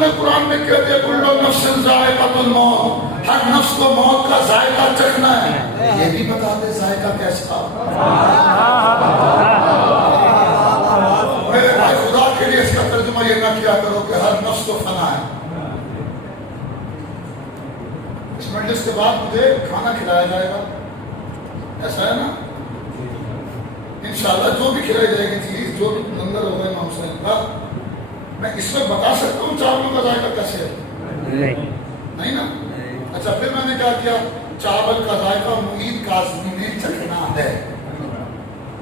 نے قرآن میں کہہ دیا کل نفس ذائقۃ الموت، ہر نفس کو موت کا ذائقہ چکھنا ہے، یہ بھی بتا دے ذائقہ کیسا۔ میرے بھائی خدا کے لیے اس کا ترجمہ یہ نہ کیا کرو کہ ہر نفس کو فنا ہے۔ اس مجلس کے بعد مجھے کھانا کھلایا جائے گا، ایسا ہے نا؟ انشاءاللہ جو بھی کھلائی جائے گی چیز، جو بھی لنگر ہوگا امام حسین کا، میں اس میں بتا سکتا ہوں چاولوں کا ذائقہ کیسے ہے؟ نہیں نا؟ اچھا پھر میں نے کیا کیا، چاول کا ذائقہ معید کاظمی نے چکھنا ہے۔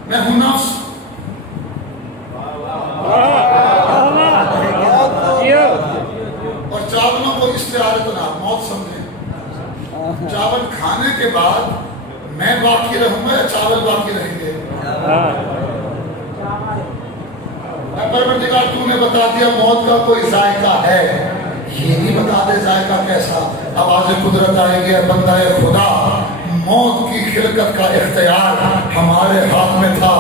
میں ہوں نفس، اور چاولوں کو استعارتنا موت سمجھیں۔ چاول کھانے کے بعد میں باقی رہوں گا یا چاول باقی رہیں گے؟ پروردگار تو نے بتا دیا موت کا کوئی ذائقہ ہے، یہ نہیں بتا دے ذائقہ کیسا۔ آواز قدرت آئے گی، بندہ خدا موت کی خلقت کا اختیار ہمارے ہاتھ میں تھا،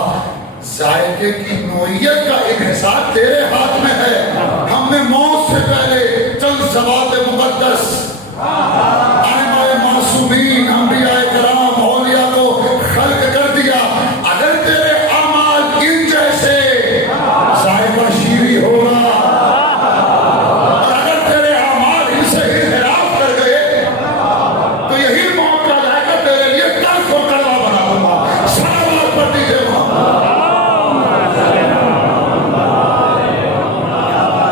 ذائقے کی نوعیت کا انحصار تیرے ہاتھ میں ہے۔ ہم نے موت سے پہلے چند ضوابط مقدس ائمہ معصومین انبیاء کرام اولیاء کو خلق کر دیا۔ اگر تیرے اعمال ان جیسے ذائقہ شیریں ہوگا، اور اگر تیرے اعمال ان سے انحراف کر گئے تو یہی موت کا ذائقہ تیرے لیے تلخ و کڑوا بنا دوں گا۔ صلوات پڑھ دیجیے وہاں۔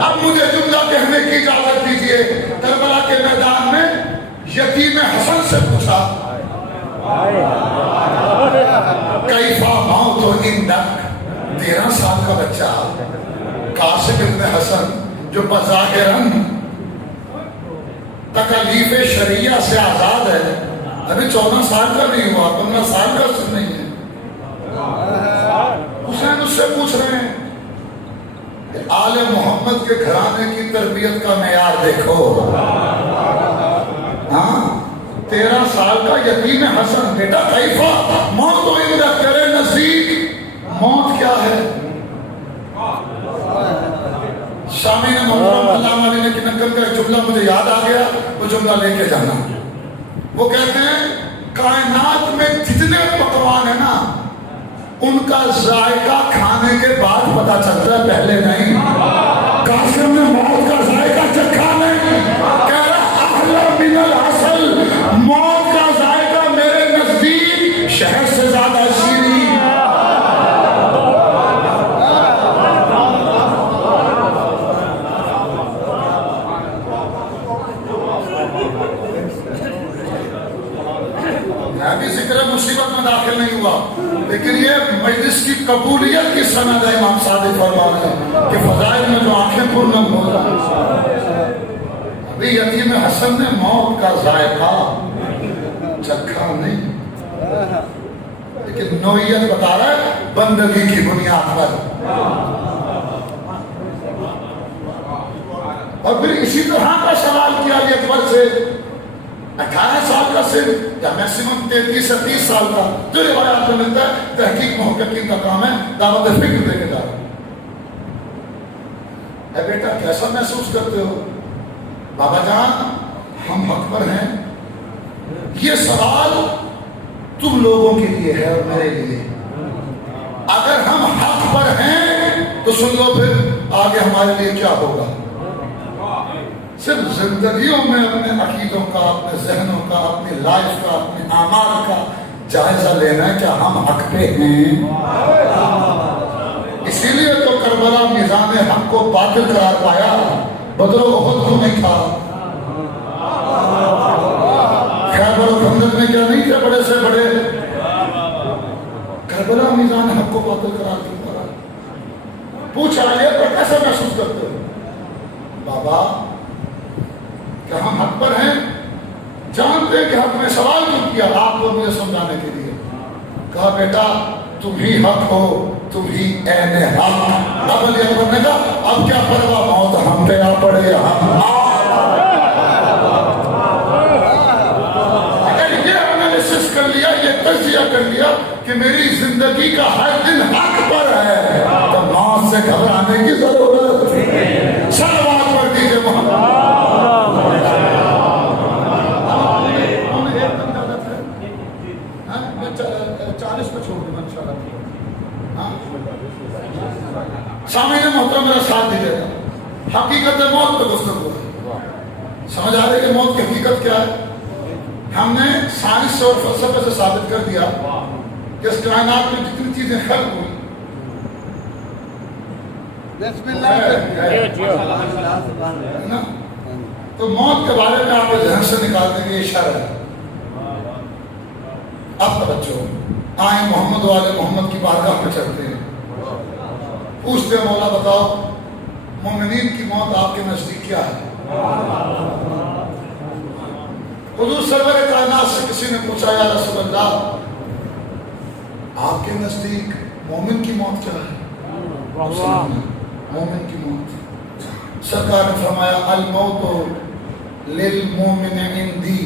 اب مجھے جملہ کہنے کی اجازت دیجیے۔ کربلا کے میدان میں یتیم حسن سے پوچھا کیفا موت عندک، 13 سال کا بچہ قاسم ابن حسن جو بظاہراً تکالیف شریعہ سے آزاد ہے، ابھی 14 سال کا نہیں ہوا، 15 سال کا سن نہیں ہے، حسین اس سے پوچھ رہے ہیں کہ آل محمد کے گھرانے کی تربیت کا معیار دیکھو۔ ہاں 13 سال کا یتیم حسن، بیٹا کیفا موت تو عندک، تیرے نزدیک موت کیا ہے؟ شامعین محترم علامہ علی نقی کا ایک جملہ مجھے یاد آ گیا، وہ جملہ لے کے جانا۔ وہ کہتے ہیں کائنات میں جتنے پکوان ہیں نا، ان کا ذائقہ کھانے کے بعد پتا چلتا ہے، پہلے نہیں۔ قاسم نے موت کا ذائقہ چکھا نہیں، کہہ رہا احلی من العسل، موت کا ذائقہ میرے نزدیک شہد سے زیادہ شیریں۔ میں بھی ذکر مصیبت میں داخل نہیں ہوا، لیکن یہ مجلس کی قبولیت کی سند ہے۔ امام صادق فرما رہے ہیں کہ فضائل میں جو آنکھیں پرنم ہو رہا ہے، ابھی یتیم حسن نے موت کا ذائقہ چکھا نہیں، لیکن نوعیت بتا رہا ہے بندگی کی بنیاد پر۔ اور پھر اسی طرح کا سوال کیا علی اکبر سے، 18 سال کا سن یا میکسیمم 33 سے 30 سال کا، جو روایات میں ملتا ہے، تحقیق محققین کا کام ہے، دعوت فکر دے کے جا رہا ہے۔ اے بیٹا کیسا محسوس کرتے ہو؟ بابا جان ہم حق پر ہیں۔ یہ سوال تم لوگوں کے لیے ہے اور میرے لیے۔ اگر ہم حق پر ہیں تو سن لو پھر آگے ہمارے لیے کیا ہوگا۔ صرف زندگیوں میں اپنے عقیدوں کا، اپنے ذہنوں کا، اپنی لائف کا، اپنے اعمال کا جائزہ لینا ہے، کیا ہم حق پہ ہیں۔ اسی لیے تو کربلا میزان حق کو باطل قرار پایا، بدر و احد کو نہیں تھا، خیبر و خندق میں کیا نہیں تھے بڑے سے بڑے، کربلا میزان حق کو باطل قرار کیوں پایا۔ پوچھا یہ پر کیسا محسوس کرتے ہو؟ بابا کہ ہم حق پر ہیں، جانتے ہیں کہ حق میں سوال کیوں کیا، آپ کو مجھے سمجھانے کے لیے۔ کہا بیٹا تم ہی حق ہو، تم ہی عین حق۔ اب علی اکبر نے کہا اب کیا پرواہ، موت ہم پہ آ پڑے، ہم اگر یہ انالیسس کر لیا، یہ تجزیہ کر لیا کہ میری زندگی کا ہر دن حق پر ہے، تو موت سے گھبرانے کی ضرورت۔ صلوات پڑھ دیجیے محمد۔ حقیقت موت پہ گفتگو ہے. سمجھ آ رہی ہے کہ موت کی حقیقت کیا ہے؟ ہم نے سائنس اور فلسفے سے ثابت کر دیا کہ اس کائنات میں جتنی چیزیں خلق ہوئی تو موت کے بارے میں آپ ذہن سے نکال دیں گے یہ شر ہے. اب توجہ آئیں محمد والے محمد کی بارگاہ میں چلتے ہیں. پوچھتے ہیں مولا بتاؤ مومنین کی موت آپ کے نزدیک کیا ہے؟ حضور سرور کائنات سے کسی نے پوچھا یا رسول اللہ آپ کے نزدیک مومن کی موت کیا ہے؟ مومن کی موت سرکار نے فرمایا الموت للمومن عندی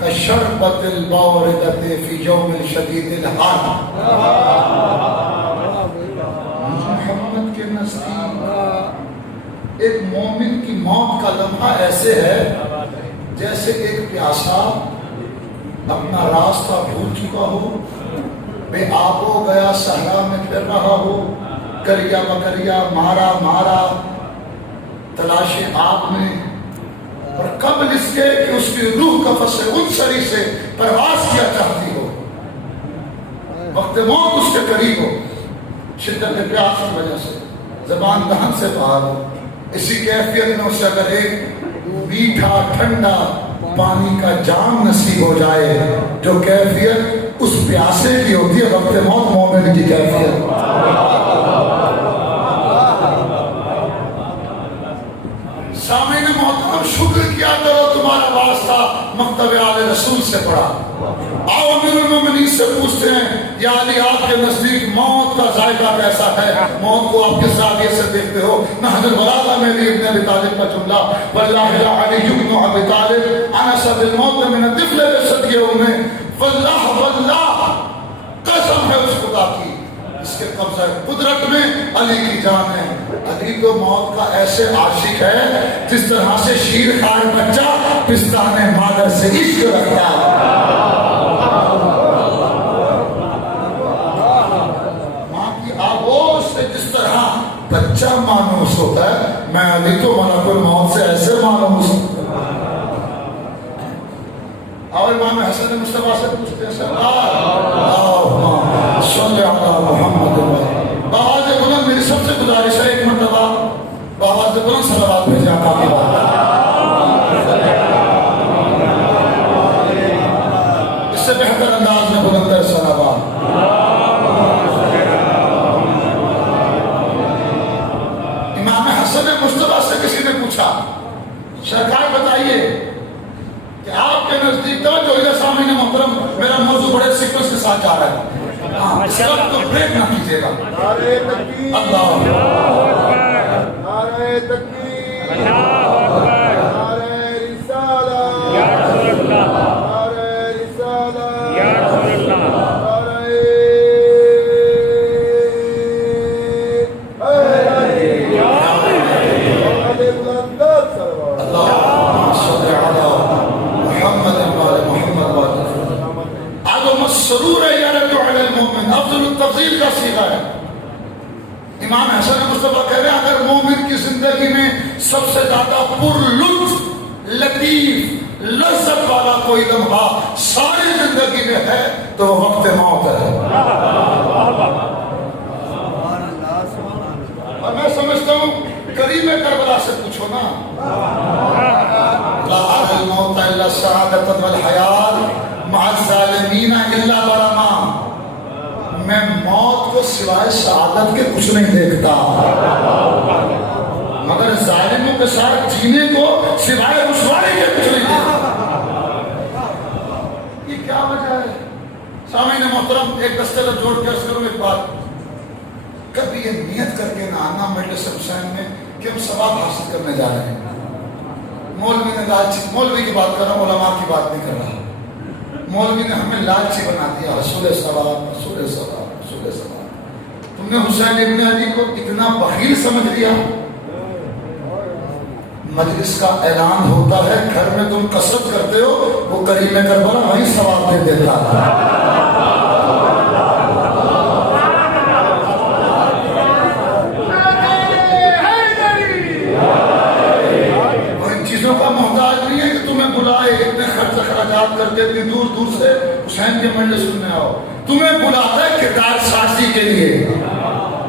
کشربت الباردۃ فی یوم شدید الحر. محمد کے نزدیک ایک مومن کی موت کا لمحہ ایسے ہے جیسے ایک پیاسا اپنا راستہ بھول چکا ہو, بے آب ہو گیا, صحرا میں پھر رہا ہو, کریا بکریا مارا تلاش آب میں, اور قبل اس کے کہ اس کی روح قفس انصری سے پرواز کیا چاہتی ہو, وقت موت اس کے قریب ہو, شدت پیاس کی وجہ سے زبان دہن سے باہر ہو, اسی کیفیت میں اسے اگر ایک میٹھا ٹھنڈا پانی کا جام نصیب ہو جائے جو کیفیت اس پیاسے کی ہوتی ہے, وقت موت مومن کی کیفیت. سامعین محترم شکر کیا کرو تمہارا واسطہ مکتب آل رسول سے پڑھا. آؤ امیر المومنین سے پوچھتے ہیں یا علی آپ کے نزدیک موت کا ذائقہ کیسا ہے؟ موت کو آپ کس زاویے سے دیکھتے ہو؟ نہج البلاغہ میں بھی ابن ابی طالب کا جملہ واللہ لا علی ابن ابی طالب انس بالموت من الطفل بصدیہ میں واللہ قسم ہے اس خدا کی اس کے قبضہ قدرت میں علی کی جان ہے. علی تو موت کا ایسے عاشق ہے جس طرح سے شیر خار بچہ پستان مادر سے عشق رکھتا ہے. ماں کی آغوش سے جس طرح بچہ مانوس ہوتا ہے, میں علی تو ملک الموت سے ایسے مانوس ہوں. اور امام حسن مصطفیٰ سے پوچھتے ہیں اللہم صلی علی محمد. بآواز بلند میری سب سے گزارش ہے ایک مرتبہ بآواز بلند صلوات بھیجیں آقا کی بات. اس سے بہتر انداز میں بلندر صلوات. امام حسن مصطفیٰ سے کسی نے پوچھا سرکار بتائیے کہ آپ کے نزدیک تو جو سامنے محترم میرا موضوع بڑے سیکوینس کے ساتھ جا رہا ہے, اس وقت تو بریک نہ کیجیے گا. نعرہ تکبیر, اللہ نعرہ تکبیر, نعرہ رسالہ, نعرہ رسالہ, نعرہ بلندات صلوات. اللہم صلی علی محمد وعلی محمد وعلی عظم السرور یرد علی المؤمن افضل التفضیل کا صیغہ ہے. امام حسن مصطفیٰ کہہ رہے ہیں اگر مومن کی زندگی میں سب سے زیادہ پر لطف لطیف لذت والا کوئی لمحہ ساری زندگی میں ہے تو وقت موت ہے. اور میں سمجھتا ہوں کریم کربلا سے پوچھو نا, لا ارى الموت الا السعادة والحیات مع الظالمین الا برما. میں موت کو سوائے سعادت کے کچھ نہیں دیکھتا, مگر ظالموں کے ساتھ جینے کو سوائے رسوائی کے کچھ نہیں دیکھتا. یہ کیا وجہ ہے؟ سامعین محترم ایک دستے لفظ جوڑ کے عرض کروں ایک بات. کبھی یہ نیت کر کے نہ آنا مجلس حسین میں کہ ہم ثواب حاصل کرنے جا رہے ہیں. مولوی نے لالچی, مولوی کی بات کر رہا ہوں, علماء کی بات نہیں کر رہا. مولوی نے ہمیں لالچی بنا دیا, حصول ثواب حصول ثواب حصول ثواب. تم نے حسین ابن علی کو اتنا بخیل سمجھ لیا. مجلس کا اعلان ہوتا ہے, گھر میں تم کثرت کرتے ہو, وہ کریم کربلا وہی ثواب دے دیتا ہے. حیدری دور سے حسین کے مرنے سننے آؤ. تمہیں بلاتا ہے کردار سازی کے لیے,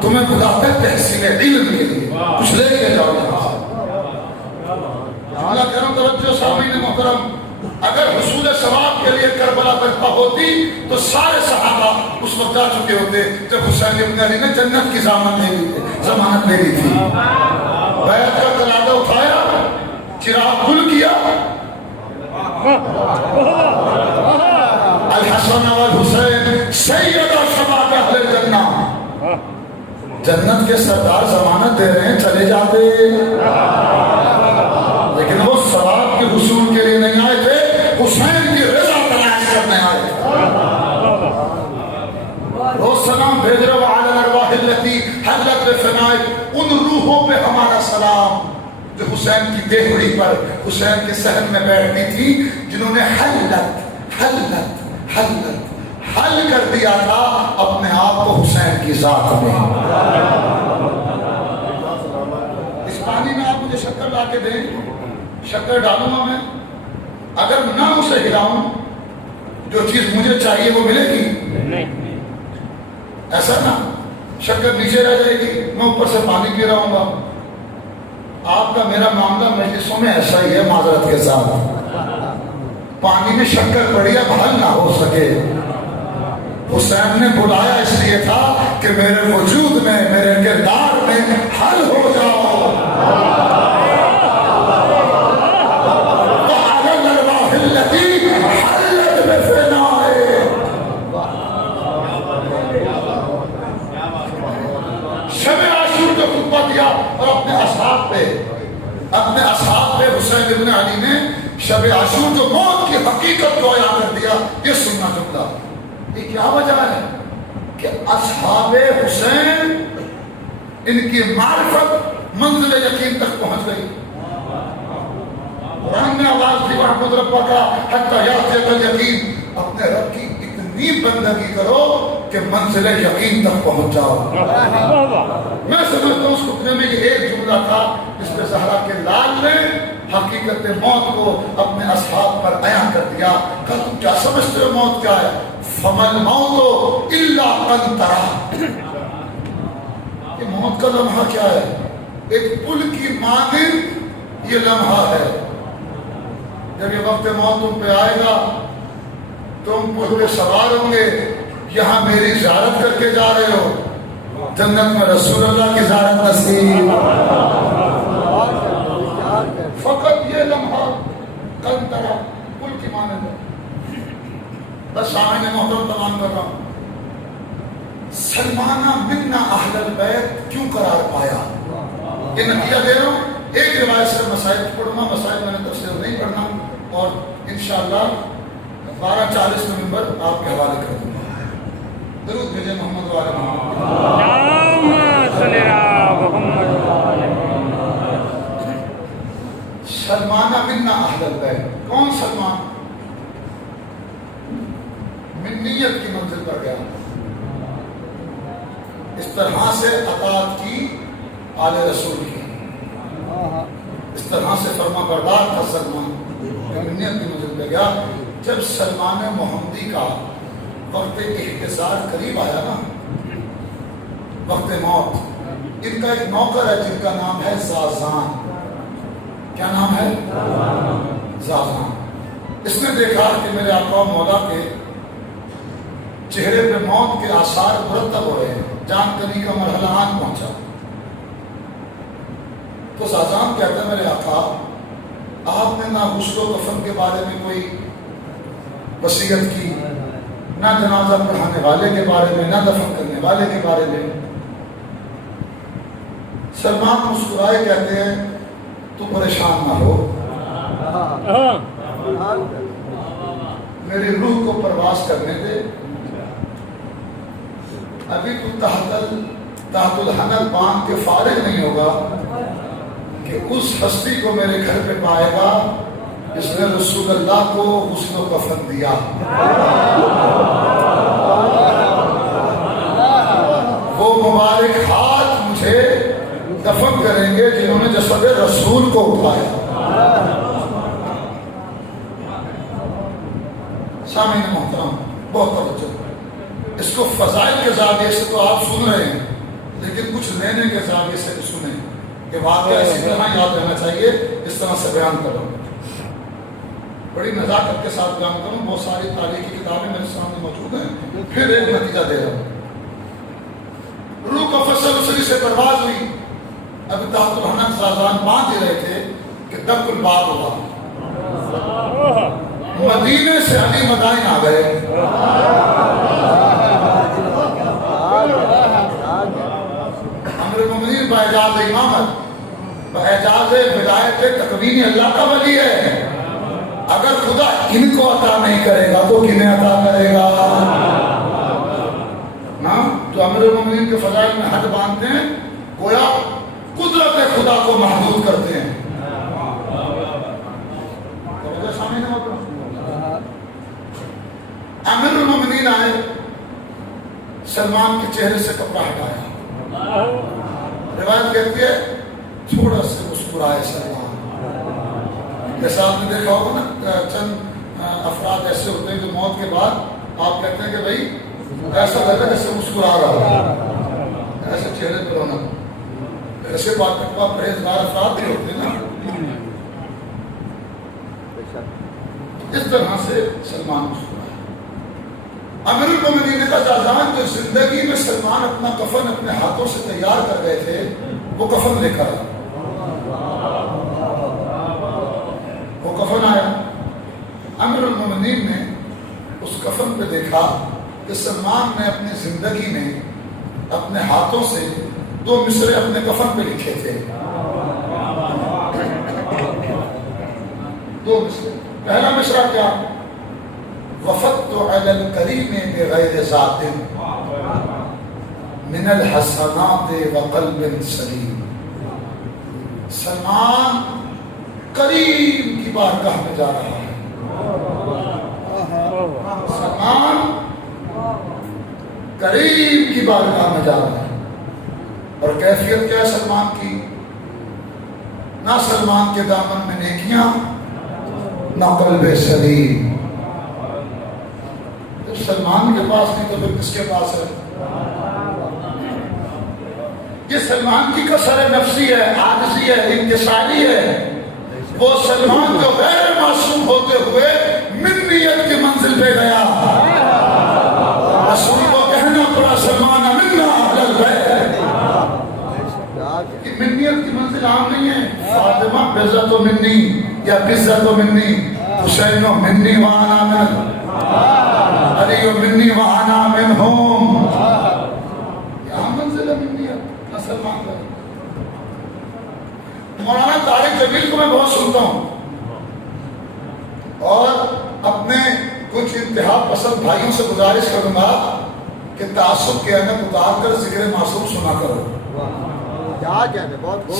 تمہیں بلاتا ہے تحصیل علم کے لیے. کچھ لے کے جاؤ یہاں سے. اللہ کرم توجہ سامعین محترم, اگر حصول ثواب کے لیے کربلا برپا ہوتی تو سارے صحابہ اس وقت جا چکے ہوتے جب حسین ابن علی نے جنت کی ضمانت دے دی تھی. بیعت کا قلادہ اٹھایا, چراغ گل کیا, الحسن والحسین سیدہ شباب اہل الجنہ, جنت کے سردار ضمانت دے رہے ہیں, چلے جاتے. لیکن وہ ثواب کے حصول کے لیے نہیں آئے تھے, حسین کی رضا تلاش کرنے آئے. روز سلام بھیج رہے وعلی الارواح التي حلت بفنائک, ان روحوں پہ ہمارا سلام جو حسین کی دیہڑی پر حسین کے صحن میں بیٹھتی تھی, جنہوں نے حل کر دیا تھا اپنے آپ کو حسین کی ذات میں. اس پانی میں آپ مجھے شکر لا کے دیں, شکر ڈالوں گا میں, اگر نہ اسے ہلاؤں جو چیز مجھے چاہیے وہ ملے گی؟ ایسا نا, شکر نیچے رہ جائے گی, میں اوپر سے پانی پی رہا ہوں گا. آپ کا میرا معاملہ مجلسوں میں ایسا ہی ہے معذرت کے ساتھ. پانی میں شکر پڑی اب حل نہ ہو سکے. حسین نے بلایا اس لیے تھا کہ میرے وجود میں, میرے کردار میں حل ہو جاؤ. اور اپنے اصحاب پہ حسین ابن علی نے شب عاشور جو موت کی حقیقت کو بیان کر دیا. یہ سننا جملہ, یہ کیا وجہ ہے کہ اصحاب حسین ان کی معرفت منزل یقین تک پہنچ گئی. قرآن میں آواز دی وعبد ربک حتی یاتیک الیقین, اپنے رب کی اتنی بندگی کرو کہ منزل یقین تک پہنچ جاؤ. میں سمجھتا ہوں اس خطبے میں یہ ایک جملہ تھا جس پہ زہرا کے لال نے حقیقت موت کو اپنے اصحاب پر بیان کر دیا. کہ تم کیا سمجھتے ہو موت کیا ہے؟ فمل موت الا قنطرہ, کہ موت کا لمحہ کیا ہے؟ ایک پل کی مانند یہ لمحہ ہے. جب یہ وقت موت تم پہ آئے گا, تم پل پہ سوار ہوں گے, یہاں میری زیارت کر کے جا رہے ہو, جنت میں رسول اللہ کی زیارت نصیب. فقط یہ لمحہ قنطرہ پل کی مانند ہے. بس سامنے محترم تمام کر رہا ہوں, سلمانہ منا اہل البیت کیوں قرار پایا, یہ نتیجہ دے رہا ہوں. ایک روایت سے مسائل پڑھوں گا, مسائل میں نے تفسیر نہیں پڑھنا, اور انشاءاللہ 12:40 نومبر آپ کے حوالے کر دوں گا. درود بھیجیں محمد وعلی محمد. سلمانہ منا اہل البیت, کون سلمان؟ منیت کی منزل پر گیا, اس طرح سے اطاعت کی آل رسول کی, اس طرح سے فرما بردار تھا سلمان, منیت کی منزل پہ گیا. جب سلمان محمدی کا وقت احتضار قریب آیا نا, وقت موت, ان کا ایک نوکر ہے جن کا نام ہے زازان. کیا نام ہے؟ زازان. اس نے دیکھا کہ میرے آقا مولا کے چہرے پہ موت کے آثار مرتب ہو رہے ہیں, جان کنی کا مرحلہ آن پہنچا. تو زازان کہتا ہے میرے آقا, آپ نے نہ غسل و کفن کے بارے میں کوئی وصیت کی, نہ جنازہ پڑھانے والے کے بارے میں, نہ دفن کرنے والے کے بارے میں. سلمان مسکرائے, کہتے ہیں تو پریشان نہ ہو, میری روح کو پرواز کرنے دے. ابھی تو تحت الحنل باندھ کے فارغ نہیں ہوگا کہ اس ہستی کو میرے گھر پہ پائے گا جس نے رسول اللہ کو غسل و کفن دیا. وہ مبارک ہاتھ مجھے دفن کریں گے جنہوں نے جسد رسول کو اٹھایا. سامعین محترم بہت توجہ، اس کو فضائل کے زاویے سے تو آپ سن رہے ہیں، لیکن کچھ لینے کے زاویے سے بھی سنیں کہ واقعہ اسی طرح یاد رہنا چاہیے، اس طرح سے بیان کروں، بڑی نزاکت کے ساتھ بیان کروں، بہت ساری تاریخی کتابیں میرے سامنے موجود ہیں، پھر ایک نتیجہ دے رہا ہوں۔ روح کا فصل اسری سے پرواز ہوئی، ابھی تحت الحنک زازان باندھ ہی رہے تھے کہ دق الباب ہوا، مدینے سے علی مدائن آ گئے، امیر المومنین باعجاز امامت، باعجاز ولایت تکوینی اللہ کا ولی ہے، اگر خدا ان کو عطا نہیں کرے گا تو کنہیں عطا کرے گا؟ جو امیر المومنین کے فضائل میں حد باندھتے ہیں گویا قدرت خدا کو محدود کرتے ہیں۔ امیر المومنین آئے، سلمان کے چہرے سے کپڑا ہٹایا، روایت کہتی ہے تھوڑا سے مسکرائے سلمان، جیسا آپ نے دیکھا ہوگا نا چند افراد ایسے ہوتے ہیں جو موت کے بعد آپ کہتے ہیں کہ بھائی ایسا لگا جیسے مسکرا رہا، ایسے چہرے پر ہونا، ایسے بات پرہیزگار افراد بھی ہوتے ہیں نا، اس طرح سے سلمان مسکرا۔ امیر المومنین کا جازان جو زندگی میں سلمان اپنا کفن اپنے ہاتھوں سے تیار کر گئے تھے وہ کفن لے کر وہ کفن آیا، امیر المومنین نے اس کفن پہ دیکھا کہ سلمان نے اپنی زندگی میں اپنے ہاتھوں سے 2 مصرے اپنے کفن پہ لکھے تھے، 2 مصرے۔ پہلا مصرع کیا؟ وفدت علی الکریم بغیر ذات من الحسنات وقلب سلیم، سلمان کریم کی بارگاہ میں جا رہا ہے، سلمان کریم کی بارگاہ میں جا رہا ہے، اور کیفیت کیا ہے سلمان کی؟ نہ سلمان کے دامن میں نیکیاں نہ قلب سلیم، جب سلمان کے پاس نہیں تو پھر کس کے پاس ہے؟ یہ سلمان کی کسر نفسی ہے، عاجزی ہے، انکساری ہے، وہ سلمان جو غیر معصوم ہوتے ہوئے منیت کی منزل پہ گیا، رسول کو کہنا پڑا سلمان منا اہل البیت، کہ منیت کی منزل عام نہیں ہے، فاطمہ بزت و منی یا بزت و منی، حسین و منی وانا من، علی و منی وانا منہم، یہاں منزل ہے منیت، نہ سلمان کا۔ مولانا طارق جمیل کو میں بہت سنتا ہوں اور اپنے کچھ انتہا پسند بھائیوں سے گزارش کروں گا کہ تعصب کے اندر اتار کر ذکر معصوم سنا کرو،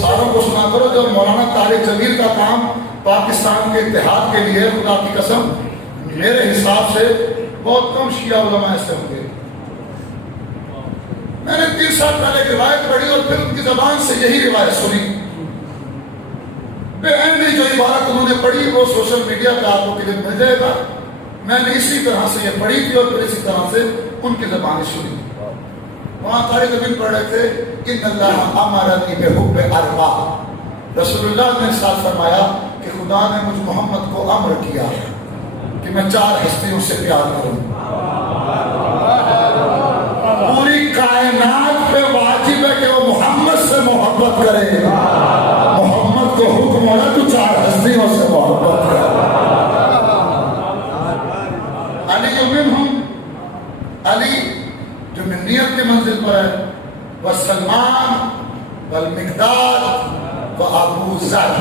ساروں کو سنا کرو۔ جو مولانا طارق جمیل کا کام پاکستان کے اتحاد کے لیے، خدا کی قسم میرے حساب سے بہت کم شیعہ علماء ایسے ہوں گے۔ میں نے 3 سال پہلے ایک روایت پڑھی اور پھر ان کی زبان سے یہی روایت سنی، بے عینی جو عبارت انہوں نے پڑھی وہ سوشل میڈیا پہ آپ کو کلپ مل جائے گا، میں نے اسی طرح سے یہ پڑھی تھی اور پھر اسی طرح سے ان کی زبانیں سنی۔ وہاں طارق جمیل پڑھ رہے تھے ان اللہ امرنی بحب اربع، رسول اللہ نے ارشاد فرمایا کہ خدا نے مجھ محمد کو امر کیا کہ میں 4 ہستیوں سے پیار کروں، پوری کائنات پہ واجب ہے کہ وہ محمد سے محبت کرے، محمد کو حکم ہونا تو 4 ہستیوں سے محبت کرے، علی منہم، علی جو منیت کے منزل پر ہے، والسلمان والمقداد وابو ذر،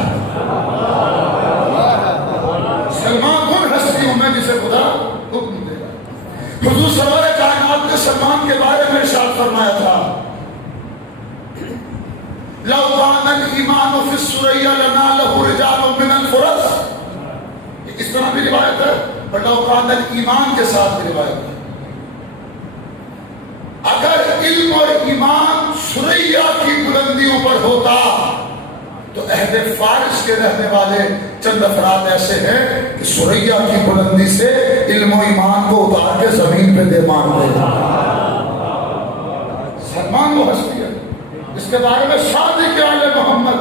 سلمان ان ہستیوں میں جسے خدا حکم دے گا۔ حضور سرور کائنات نے سلمان کے بارے میں ارشاد فرمایا تھا لو کان الایمان فی الثریا لنالہ رجال من الفرس، اس طرح بھی روایت ہے، اور لو کان الایمان کے ساتھ بھی روایت ہے۔ اگر علم اور ایمان ثریا کی بلندیوں پر ہوتا تو عہد فارس کے رہنے والے چند افراد ایسے ہیں کہ سریا کی بلندی سے علم و ایمان کو اتار کے زمین پہ دے مار دے. سلمان وہ ہستی ہے اس کے بارے میں صادق آل محمد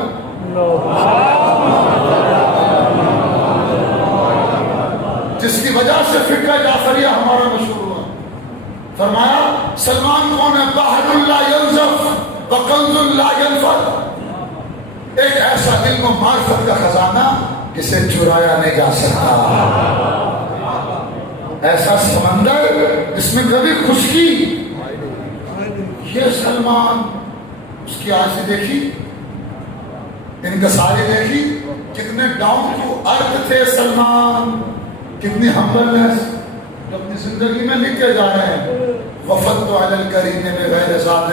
جس کی وجہ سے فرقہ جعفریہ ہمارا مشہور ہوا. فرمایا سلمان کون ہے؟ بحر لا ينزف وکنز لا ينفد. ایک ایسا علم و معرفت کا خزانہ جسے چرایا نہیں جا سکتا. ایسا سمندر جس میں کبھی خشکی. یہ سلمان اس کی آنکھیں دیکھی، انکساری دیکھی، کتنے ڈاؤن ٹو ارتھ تھے سلمان، کتنی ہمبلنس جو اپنی زندگی میں لکھ کے جا رہے ہیں. وفدت علی الکریم بغیر ذات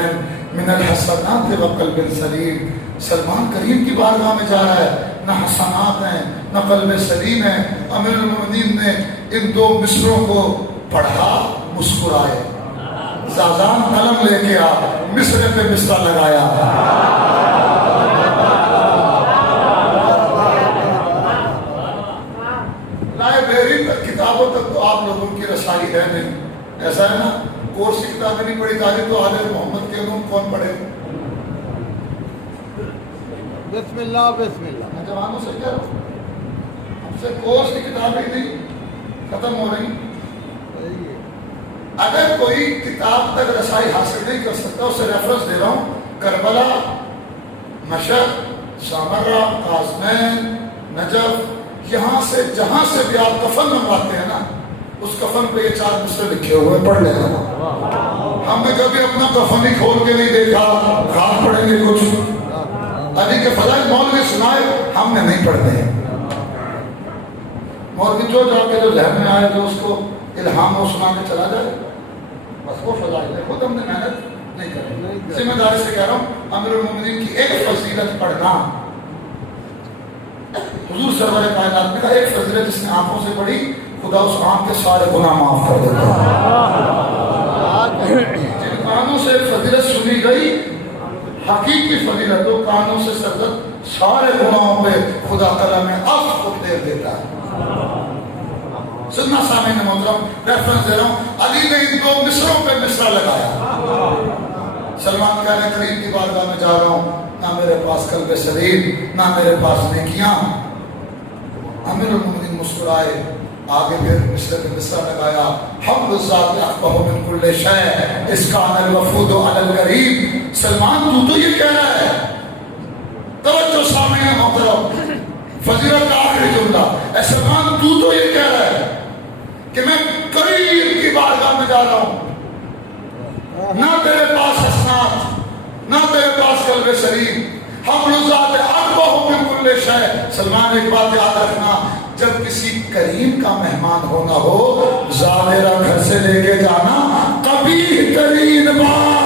من الحسنات وقلب سلیم. سلمان کریم کی بارگاہ میں جا رہا ہے، نہ حسنات ہیں نہ قلب سلیم ہے. امیر المؤمنین نے ان دو مصروں کو پڑھا، مسکرائے. زازان قلم لے کے آ، مصرے پہ مصرع لگایا. لائبریری تک کتابوں تک تو آپ لوگوں کی رسائی ہے نہیں. ایسا ہے نا، کورس کی کتابیں نہیں پڑھی تاریخ تو آل محمد کے علوم کون پڑھے؟ بسم اللہ بسم اللہ. میں جوانوں سے کہہ رہا ہوں، ہم سے کورس کی کتابیں نہیں ختم ہو رہی. اگر کوئی کتاب تک رسائی حاصل نہیں کر سکتا، اسے ریفرنس دے رہا ہوں. کربلا، مشہد، سامرہ، قازمین، نجف، یہاں سے جہاں سے بھی آپ کفن منگواتے ہیں نا، اس کفن پہ یہ 4 مصرے لکھے ہوئے، پڑھ لینا. ہم نے کبھی اپنا کفن ہی کھول کے نہیں دیکھا، خاک پڑھیں گے کچھ. علی کے فضائل مولوی سنائے، ہم نے نہیں پڑھتے. مولوی جو جا کے جو ذہن میں آئے جو اس کو الہام ہو سنا کے چلا جائے، بس وہ فضائل ہے. خود ہم نے محنت نہیں کری. ذمہ داری سے کہہ رہا ہوں، امیر المؤمنین کی ایک فضیلت پڑھنا. حضور سرور کائنات نے کہا ایک فضیلت جس نے آنکھوں سے پڑھی، خدا اس آنکھ کے سارے گناہ معاف کر دیتا ہے. جن کانوں سے فضیلت سنی گئی، حقیقی فضیلت، تو کانوں سے سرزد سارے گناہوں پہ خدا قلم عفو کو دے دیتا ہے. سننا سامعین محترم، ریفرنس دے رہا ہوں. علی نے ان 2 مصروں پہ مصرع لگایا. سلمان کہنے کریم کی بارگاہ میں جا رہا ہوں، نہ میرے پاس قلب سلیم، نہ میرے پاس نیکیاں. امیر المؤمنین مسکرائے، آگے پھر مصرع پہ مصرع لگایا. حب الذات اقبح من کل شیء اذ کان الوفود علی الکریم. سلمان تو یہ کہہ رہا ہے، توجہ سامعین محترم، فضیلت کا آخری جملہ. اے سلمان تو یہ کہہ رہا ہے کہ میں کریم کی بارگاہ میں جا رہا ہوں، نہ تیرے پاس حسنات، نہ تیرے پاس قلب سلیم. حبل الذات اقبح من کل شیء. سلمان ایک بات یاد رکھنا، جب کسی کریم کا مہمان ہونا ہو، زاویرہ گھر سے لے کے جانا قبیح ترین بات.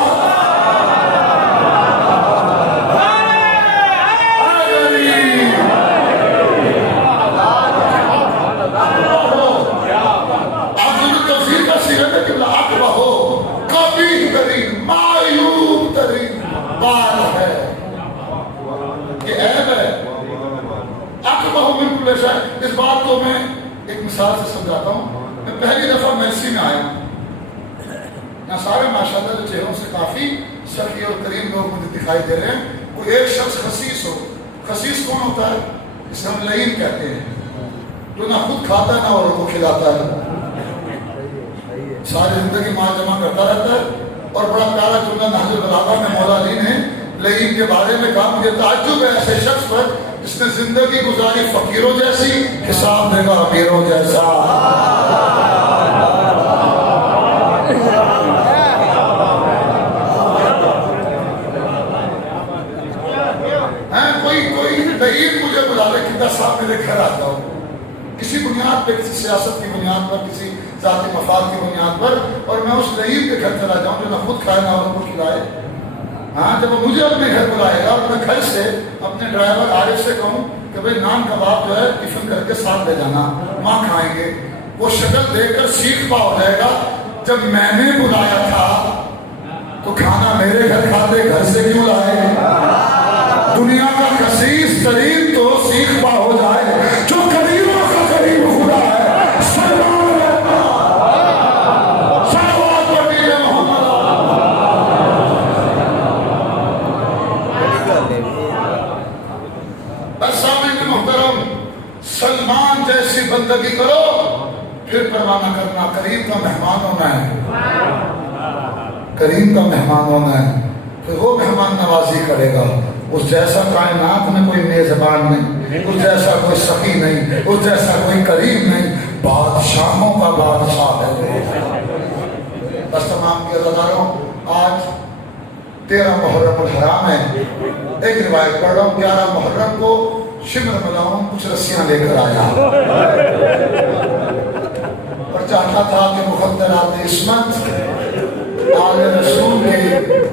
اس بات کو میں ایک مثال سے سمجھاتا ہوں. میں پہلی دفعہ مرسی میں آیا، یہاں سارے ماشاءاللہ جو چہروں سے کافی سخی اور کریم لوگ مجھے دکھائی دے رہے ہیں. کوئی ایک شخص خسیس ہو. خسیس کون ہوتا ہے؟ اسے ہم لعین کہتے ہیں، جو نہ خود کھاتا ہے نہ اور کو کھلاتا ہے، ساری زندگی مال جمع کرتا رہتا ہے. اور بڑا پیارا جملہ نہج البلاغہ میں مولا علی نے لعین کے بارے میں کہا، مجھے تعجب ہے ایسے شخص پر جس نے زندگی گزاری فقیروں جیسی، حساب دے گا امیروں جیسا. کوئی لعین مجھے بلا لے کہ 10 صاحب میرے گھر آتا ہوں، کسی بنیاد پہ، کسی سیاست کی بنیاد پر، کسی ذاتی مفاد کی بنیاد پر، اور میں اس لعین کے گھر چلا جاؤں جو نہ خود کھائے نہ اور کو کھلائے. ہاں، جب وہ مجھے اپنے گھر بلائے گا اور میں گھر سے اپنے ڈرائیور عارف سے کہوں کہ بھئی نان کباب جو ہے ٹفن کر کے ساتھ لے جانا، ماں کھائیں گے، وہ شکل دیکھ کر سیکھ پا ہو جائے گا جب میں نے بلایا تھا تو کھانا میرے گھر کھاتے، گھر سے کیوں لائے؟ دنیا کا خسیس ترین تو سیخ پا ہو جائے جو قریبوں کا قریب خدا ہے سلمان صلوات پڑھیے محمد بس سامنے محترم سلمان جیسی بندگی کرو پھر پروانہ کرنا کریم کا مہمان ہونا ہے کریم کا مہمان ہونا ہے پھر وہ مہمان نوازی کرے گا اس جیسا کائنات میں کوئی میزبان نہیں اس جیسا کوئی سخی نہیں اس جیسا کوئی کریم نہیں بادشاہوں کا بادشاہ ہے بس تمام کے عزاداروں آج 13 محرم الحرام ہے ایک روایت پڑھ رہا ہوں 11 محرم کو شمر ملاؤں کچھ رسیاں لے کر آیا اور چاہتا تھا کہ مخدرات عصمت آل رسول کے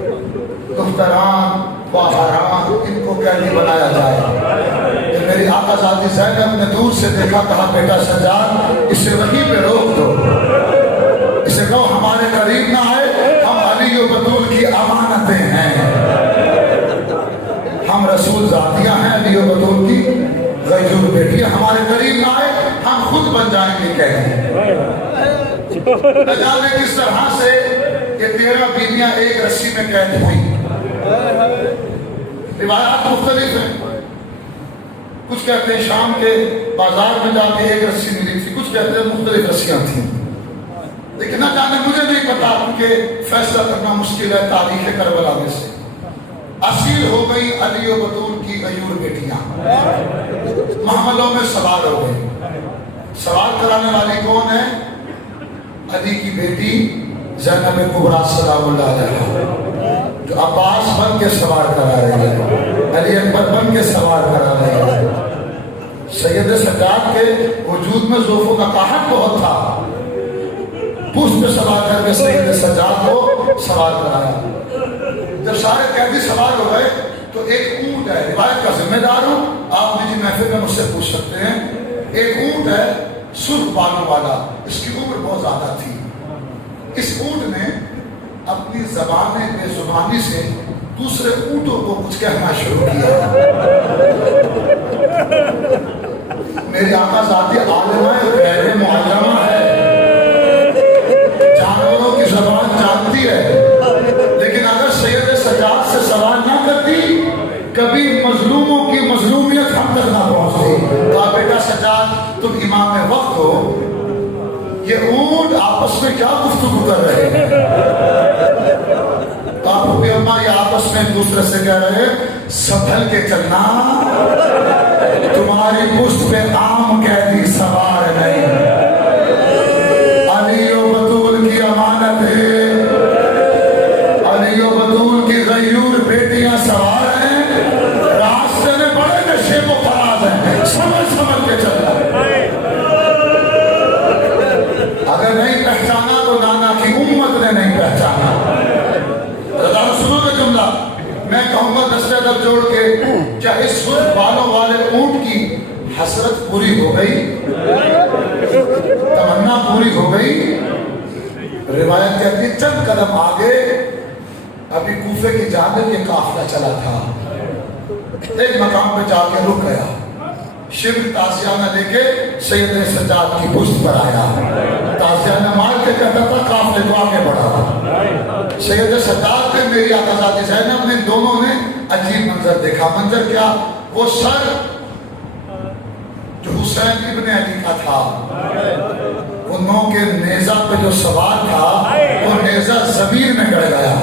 دختران باہران ان کو قیدی بنایا جائے کہ میری آقا ذاتی زینب نے دور سے دیکھا کہا بیٹا سجاد اسے وہیں پہ روک دو اسے کہو ہمارے قریب نہ آئے ہم علی و بطول کی امانتیں ہیں ہم رسول ذاتیاں ہیں علی و بطول کی غیور بیٹیاں ہمارے قریب نہ آئے ہم خود بن جائیں گے قیدی نہ جانے کس طرح سے یہ 13 بیویاں ایک رسی میں قید ہوئی روایات مختلف ہیں کچھ کہتے ہیں شام کے بازار میں جا کے ایک رسی ملی تھی کچھ کہتے ہیں مختلف رسیاں تھیں لیکن نہ جانے مجھے نہیں پتا کیونکہ فیصلہ کرنا مشکل ہے تاریخ کربلا میں سے اسیر ہو گئی علی و بطول کی غیور بیٹیاں محملوں میں سوار ہو گئی سوار کرانے والی کون ہے علی کی بیٹی زینب کبریٰ سلام اللہ علیہ جو عباس بن کے سوار کرا رہے ہیں علی اکبر بن کے سوار کرا رہے ہیں سید سجاد کے وجود میں ذوف و نقاہت بہت تھا پوست پہ سوار کر کے سید سجاد کو سوار کرایا جب سارے قیدی سوار ہو گئے تو ایک اونٹ ہے روایت کا ذمہ دار ہوں آپ نجی محفل میں مجھ سے پوچھ سکتے ہیں ایک اونٹ ہے سرخ بالوں والا اس کی عمر بہت زیادہ تھی اس اونٹ نے اپنی زبان بے زبانی سے دوسرے اونٹوں کو کچھ کہنا شروع کیا میری آقا ذاتی عالمہ غیر معلمہ ہے جانوروں کی زبان جانتی ہے لیکن اگر سید سجاد سے سوال نہ کرتی کبھی مظلوموں کی مظلومیت ہم تک نہ پہنچتی کہا بیٹا سجاد تم امام وقت ہو یہ اونٹ آپس میں کیا گفتگو کر رہے ہیں تو آپ بھی اماں یہ آپس میں ایک دوسرے سے کہہ رہے ہیں سنبھل کے چلنا تمہاری پشت پہ عام قیدی سوار نہیں علی و بطول کی امانت ہے علی و بطول کی غیور بیٹیاں سوار ہیں راستے میں بڑے نشے و فراز ہیں سمجھ کے چلنا اگر نہیں پہچانا تو نانا کی امت نے نہیں پہچانا رضا سنو گے جملہ میں کہوں گا دستے دب جوڑ کے کیا اس سرخ بالوں والے اونٹ کی حسرت پوری ہو گئی تمنا پوری ہو گئی روایت کہتی چند قدم آگے ابھی کوفے کی جانب یہ قافلہ چلا تھا ایک مقام پہ جا کے رک گیا شبر تازیانہ لے کے سید سجاد کی پشت پر آیا تازیانہ مار کے کہتا تھا قافلے کو آگے بڑھا سید سجاد نے میری آقا ذاتی زینب نے دونوں نے عجیب منظر دیکھا منظر کیا وہ سر جو حسین ابن علی کا تھا وہ نو کے نیزہ پہ جو سوار تھا وہ نیزہ زمین میں گڑ گیا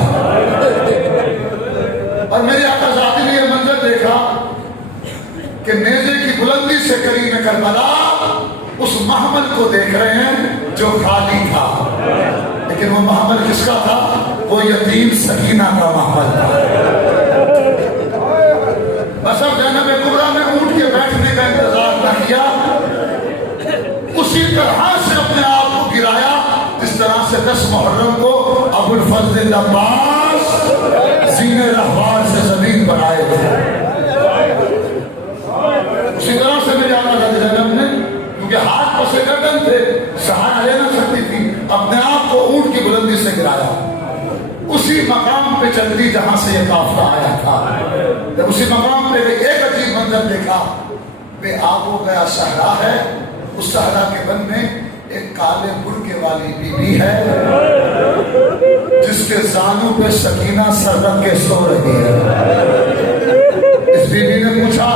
اور میری آقا ذاتی نے یہ منظر دیکھا کہ نیزے کی بلندی سے کریم کربلا اس محمل کو دیکھ رہے ہیں جو خالی تھا لیکن وہ محمل کس کا تھا وہ یتیم سکینہ کا محمل تھا بس اب زینب کبریٰ نے اونٹ کے بیٹھنے کا انتظار نہ کیا اسی طرح سے اپنے آپ کو گرایا اس طرح سے 10 محرم کو ابو الفضل عباس زین رہوار سے زمین بنائے تھے اسی طرح سے میری آقا ذاتی زینب نے کیونکہ ہاتھ پسے گردن تھے سہارا لے نہ سکتی تھی اپنے آپ کو اونٹ کی بلندی سے گرایا اسی مقام پہ چلتی جہاں سے یہ قافلہ آیا تھا. جب اسی مقام پہ ایک عجیب منظر دیکھا، بے آب و گیا صحرا ہے، اس صحرا کے بن میں ایک کالے برقعے والی بی بی ہے جس کے زانوں پہ سکینہ سر رکھ کے سو رہی ہے. اس بی بی نے پوچھا،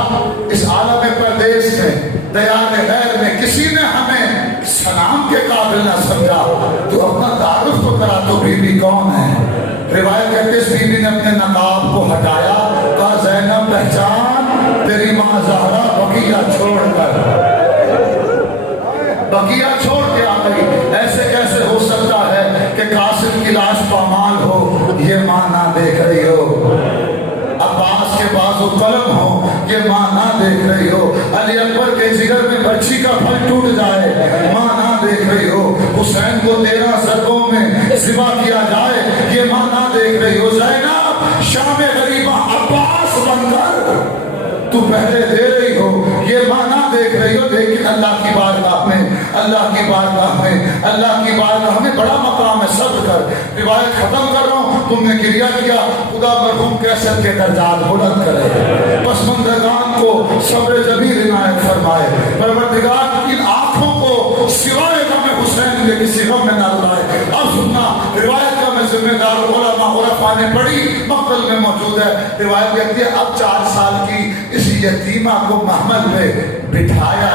اس عالم پردیس میں دیار غیر میں کسی نے ہمیں سلام کے قابل نہ سمجھا، تو اپنا تعارف تو کرا، تو بی بی کون ہے؟ روایت کہتے اس بی بی نے اپنے نقاب کو ہٹایا، کہا زینب پہچان، تیری ماں زہرا بقیہ چھوڑ کر، بقیہ چھوڑ کے آ گئی. ایسے کیسے ہو سکتا ہے کہ قاسم کی لاش پامال ہو، یہ ماں نہ دیکھ رہی ہو؟ عباس کے بازو قلم ہو، یہ ماں نہ دیکھ رہی ہو؟ علی اکبر کے جگر میں بچی کا پھل ٹوٹ جائے، ماں نہ دیکھ رہی ہو؟ حسین کو 13 ضربوں میں ذبح کیا جائے، یہ ماں نہ دیکھ رہی ہو؟ زینب شام غریبہ عباس بن کر تو پہلے دے رہی ہو، یہ ماں نہ دیکھ رہی ہو. لیکن اللہ کی بارگاہ میں، اللہ کی بارگاہ میں، اللہ کی بارگاہ میں بڑا مقام ہے. صبر کر، روایت ختم کر رہا ہوں. تم نے گریہ کیا، خدا مرحوم کیسر کے درجات بلند کرے، پسماندگان کو صبر جمیل عنایت فرمائے. پروردگار ان آنکھوں کو سوائے غم حسین کے کسی غم میں نہ رلائے. اب سننا روایت کا میں ذمہ دار علماء عرفاء نے پڑھی، مقتل میں موجود ہے. روایت کہتی ہے اب 4 سال کی اس یتیمہ کو محمل پہ بٹھایا